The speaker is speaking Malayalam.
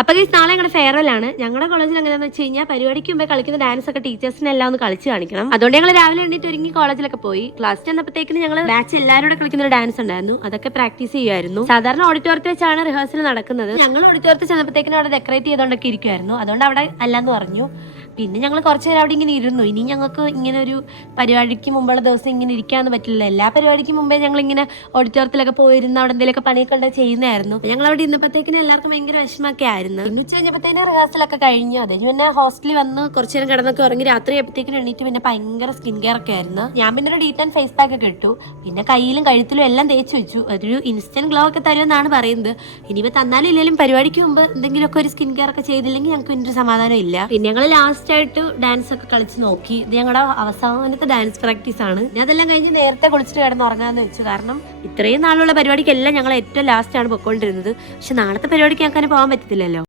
അപ്പോൾ ഗൈസ് നാളെ ഞങ്ങളുടെ ഫെയർവെൽ ആണ്. ഞങ്ങളുടെ കോളേജിൽ എങ്ങനെയാണെന്ന് വെച്ച് കഴിഞ്ഞാൽ പരിപാടിക്ക് മുമ്പേ കളിക്കുന്ന ഡാൻസ് ഒക്കെ ടീച്ചേഴ്സിനെ എല്ലാം ഒന്ന് കളിച്ച് കാണിക്കണം. അതുകൊണ്ട് ഞങ്ങൾ രാവിലെ എണീറ്റ് ഒരുങ്ങി കോളേജിലൊക്കെ പോയി. ക്ലാസ് ചെന്നപ്പോഴത്തേക്കും ഞങ്ങൾ ബാച്ച് എല്ലാവരും കൂടെ കളിക്കുന്ന ഒരു ഡാൻസ് ഉണ്ടായിരുന്നു. അതൊക്കെ പ്രാക്ടീസ് ചെയ്യുമായിരുന്നു. സാധാരണ ഓഡിറ്റോറിയത്തിൽ വെച്ചാണ് റിഹേഴ്സൽ നടക്കുന്നത്. ഞങ്ങൾ ഓഡിറ്റോറിയത്തിൽ ചെന്നപ്പോഴത്തേക്കും അവിടെ ഡെക്കറേറ്റ് ചെയ്തുകൊണ്ടൊക്കെ ഇരിക്കുമായിരുന്നു. അതുകൊണ്ട് അവിടെ അല്ലാന്ന് പറഞ്ഞു. പിന്നെ ഞങ്ങൾ കുറച്ച് നേരം അവിടെ ഇങ്ങനെ ഇരുന്നു. ഇനി ഞങ്ങൾക്ക് ഇങ്ങനെ ഒരു പരിപാടിക്ക് മുമ്പുള്ള ദിവസം ഇങ്ങനെ ഇരിക്കാന്ന് പറ്റില്ല. എല്ലാ പരിപാടിക്ക് മുമ്പേ ഞങ്ങൾ ഇങ്ങനെ ഓഡിറ്റോറിയത്തിലൊക്കെ പോയിരുന്ന അവിടെ എന്തെങ്കിലുമൊക്കെ പണിയൊക്കെ ഉണ്ട് ചെയ്യുന്നതായിരുന്നു. ഞങ്ങൾ അവിടെ ഇന്നപ്പോഴത്തേക്കിനും എല്ലാവർക്കും ഭയങ്കര വിഷമമൊക്കെ ആയിരുന്നു. ഇന്ന് ഉച്ച കഴിഞ്ഞപ്പോഴത്തേനും റിഹേഴ്സലൊക്കെ കഴിഞ്ഞു. അതിന് പിന്നെ ഹോസ്റ്റലിൽ വന്ന് കുറച്ച് നേരം കിടന്നൊക്കെ ഉറങ്ങി രാത്രി ആയപ്പോഴത്തേക്കിനും എണീറ്റ് പിന്നെ ഭയങ്കര സ്കിൻ കെയർ ഒക്കെ ആയിരുന്നു. ഞാൻ പിന്നെ ഒരു ഡീറ്റൻ ഫേസ് പാക്ക് ഒക്കെ ഇട്ടു. പിന്നെ കയ്യിലും കഴുത്തിലും എല്ലാം തേച്ച് വെച്ചു. അതൊരു ഇൻസ്റ്റന്റ് ഗ്ലോ ഒക്കെ തരുമെന്നാണ് പറയുന്നത്. ഇനിയിപ്പോൾ തന്നാലും ഇല്ലെങ്കിലും പരിപാടിക്ക് മുമ്പ് എന്തെങ്കിലുമൊക്കെ ഒരു സ്കിൻ കെയർ ഒക്കെ ചെയ്തില്ലെങ്കിൽ ഞങ്ങൾക്ക് ഇതിന്റെ സമാധാനം ഇല്ല. പിന്നെ ഞങ്ങൾ ലാസ്റ്റ് ആയിട്ട് ഡാൻസ് ഒക്കെ കളിച്ച് നോക്കി. ഇത് ഞങ്ങളുടെ അവസാനത്തെ ഡാൻസ് പ്രാക്ടീസ് ആണ്. ഞാൻ അതെല്ലാം കഴിഞ്ഞ് നേരത്തെ കുളിച്ചിട്ട് കിടന്ന് ഉറങ്ങാന്ന് വെച്ചു. കാരണം ഇത്രയും നാളുള്ള പരിപാടിക്കെല്ലാം ഞങ്ങൾ ഏറ്റവും ലാസ്റ്റ് ആണ് പൊയ്ക്കൊണ്ടിരുന്നത്. പക്ഷെ നാളത്തെ പരിപാടിക്ക് ഞങ്ങൾക്ക് അങ്ങനെ പോകാൻ പറ്റത്തില്ലല്ലോ.